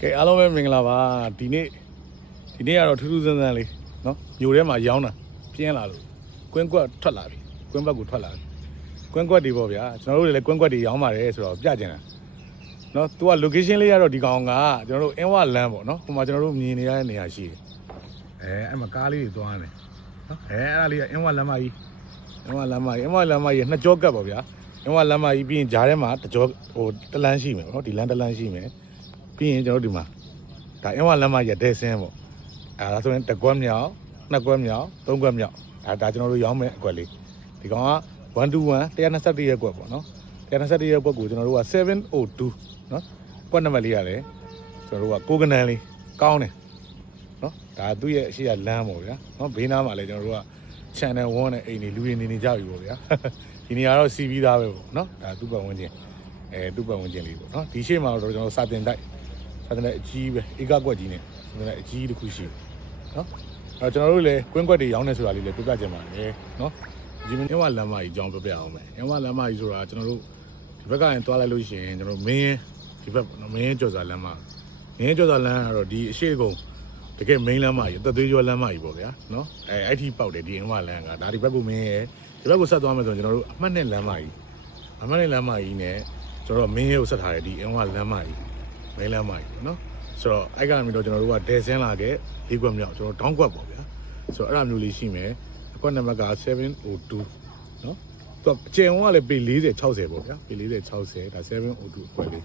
ကဲအားလုံးပဲမင်္ဂလာပါဒီနေ့ကတော့ထူးထူးဆန်းဆန်းလေးနော်မြို့ထဲမှာရောင်းတာပြင်းလာလို့ကွင်းကွက်ထွက်လာပြီကွင်းဘက်ကိုထွက်လာပြီကွင်းကွက်တွေပေါ့ဗျာကျွန်တော်တို့လည်းကွင်းကွက်တွေရောင်းပါတယ်ဆိုတော့ပြကျင်တာနော်သူက location လေးကတော့ဒီကောင်ကကျွန်တော်တို့အင်းဝလမ်းပေါ့နော်ဟိုမှာကျွန်တော်တို့မြင်နေရတဲ့နေရာရှိတယ်အဲ့မှာကားလေးတွေသွားနေနော်အဲ့ဒါလေးကအင်းဝလမ်းမကြီးနှစ်ကြောကပ်ပေါ့ဗျာအင်းဝလမ်းမကြီးပြီးရင်ဂျားထဲမှာတကြောဟိုတလန်းရှိမယ်နော်ဒီလမ်းတလန်းရှိမယ်ပြီးရင်ကျွန်တော်တို့ဒီမှာဒါအင်းဝလမ်းမကြီးဒဲဆင်းပေါ့အဲဒါဆိုရင်တစ်ကွက်မြောက်နှစ်ကွက်မြောက်သုံးကွက်မြောက်ဒါကျွန်တော်တို့ရောင်းမယ်အကွက်လေးဒီကောင်က121 121ရက်ကွက်ပေါ့နော်121ရက်ကွက်ကိုကျွန်တော်တို့က702နော်ကွက်နံပါတ်လေးရတယ်ကျွန်တော်တို့ကကိုကနန်းလေးကောင်းတယ်နော်ဒါသူ့ရဲ့အရှိရလမ်းပေါ့ဗျာနော်ဘေးနားမှာလည်းကျွန်တော်တို့က channel 1နဲ့အိမ်နေလူတွေနေကြပြီပေါ့ဗျာဒီနေရာတော့စီးပြီးသားပဲပေါ့နော်ဒါသူ့ပတ်ဝန်းကျင်သူ့ပတ်ဝန်းကျင်လေးပေါ့နော်ဒီရှေ့မှာတော့ကျွန်တော်စာတင်တိုက်အကြီးပဲဧကကွက်ကြီးနဲ့စာတင်တိုက်အကြီးတစ်ခုရှိနော်အဲကျွန်တော်တို့လည်းကွင်းကွက်တွေရောင်းနေဆိုတာလေးလည်းပြပြချင်ပါတယ်နော်ဒီမင်းဝလမ်းမကြီးကြောင်းပြပြအောင်မယ်အင်းဝလမ်းမကြီးဆိုတာကျွန်တော်တို့ဒီဘက်ကရင်တွားလိုက်လို့ရှိရင်ကျွန်တော်မင်းဒီဘက်မင်းကျော်စာလမ်းမကတော့ဒီအရှိကုန်းတကယ် main လမ်းမကြီးတက်သွေးကျော်လမ်းမကြီးပေါ့ဗျာနော်အဲ့ထိပေါက်တယ်ဒီအင်းဝလမ်းကဒါဒီဘက်ကိုမင်းရဲ့ဒီဘက်ကိုဆက်သွားမယ်ဆိုရင်ကျွန်တော်တို့အမှတ်နဲ့လမ်းမကြီးနဲ့ကျွန်တော်မင်းရဲ့ကိုဆက်ထားတယ်ဒီအင်းဝလမ်းမကြီးမိန်းလမ်းမကြီးနော်ဆိုတော့အဲ့ကနေတော့ကျွန်တော်တို့ကဒဲဆင်းလာခဲ့၄ကွက်မြောက်ကျွန်တော်တောင်းကွက်ပေါ့ဗျာဆိုတော့အဲ့လိုမျိုးလေးရှိမယ်အကွက်နံပါတ်က702နော်သူအကျယ်ဝန်းကလည်းပေ40 60ပေါ့ဗျာပေ40 60ဒါ702အကွက်လေး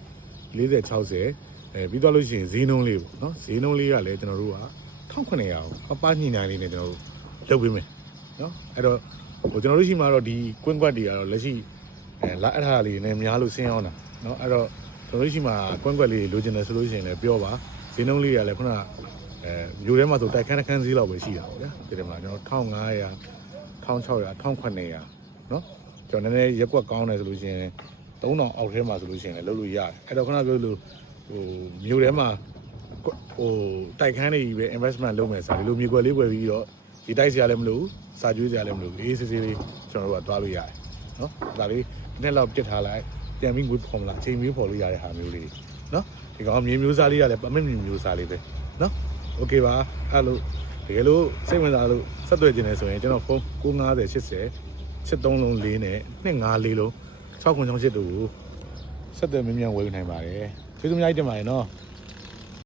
40 60ပြီးတော့လို့ရှိရင်ဈေးနှုန်းလေးပေါ့နော်ဈေးနှုန်းလေးကလည်းကျွန်တော်တို့က1900အောင်ပပညှိနှိုင်းလေးနဲ့ကျွန်တော်တို့လုပ်ပေးမယ်နော်အဲ့တော့ဟိုကျွန်တော်တို့ရှိမှတော့ဒီကွင်းကွက်တွေကတော့လက်ရှိလာအထားလေးနဲ့များလို့ဆင်းအောင်တာနော်အဲ့တော့ကျွန်တော်တို့ရှိမှကွင်းကွက်လေးလိုချင်တယ်ဆိုလို့ရှိရင်လည်းပြောပါဈေးနှုန်းလေးကလည်းခုနကမြို့ထဲမှာဆိုတိုက်ခန်းဈေးလောက်ပဲရှိတာပေါ့ဗျာဒီမှာကျွန်တော်1500 1600 1900နော်ကျွန်တော်နည်းနည်းရက်ကွက်ကောင်းတယ်ဆိုလို့ရှိရင်3000အောက်ထဲမှာဆိုလို့ရှိရင်လည်းလုပ်လို့ရတယ်အဲ့တော့ခုနပြောလို့ဟိုမြို့ထဲမှာဟိုတိုက်ခန်းတွေကြီးပဲ investment လုပ်မယ်ဆိုဒီလိုမြေကွက်လေးဝယ်ပြီးတော့ဒီတိုက်စရာလည်းမလိုစာကျွေးစရာလည်းမလိုအေးစစ်စစ်လေးကျွန်တော်တို့ကသွားလို့ရတယ်နော်ဒါလေးတစ်လောက်ပြစ်ထားလိုက်ပြန်ပြီးငွေဖော်မလားအချိန်မျိုးဖော်လို့ရတဲ့ဟာမျိုးလေးနော်ဒီကောင်မြေမျိုးစားလေးကလည်းပမစ်မျိုးစားလေးပဲနော်โอเคပါအဲ့လိုတကယ်လို့စိတ်ဝင်စားလို့ဆက်သွယ်ခြင်းနေဆိုရင်ကျွန်တော်ဖုန်း950 80 73လုံး4နဲ့254လုံး696 8တို့ကိုဆက်သွယ်မြင်မြန်ဝယ်နိုင်ပါတယ်ကျေးဇူးအများကြီးတင်ပါတယ်နော်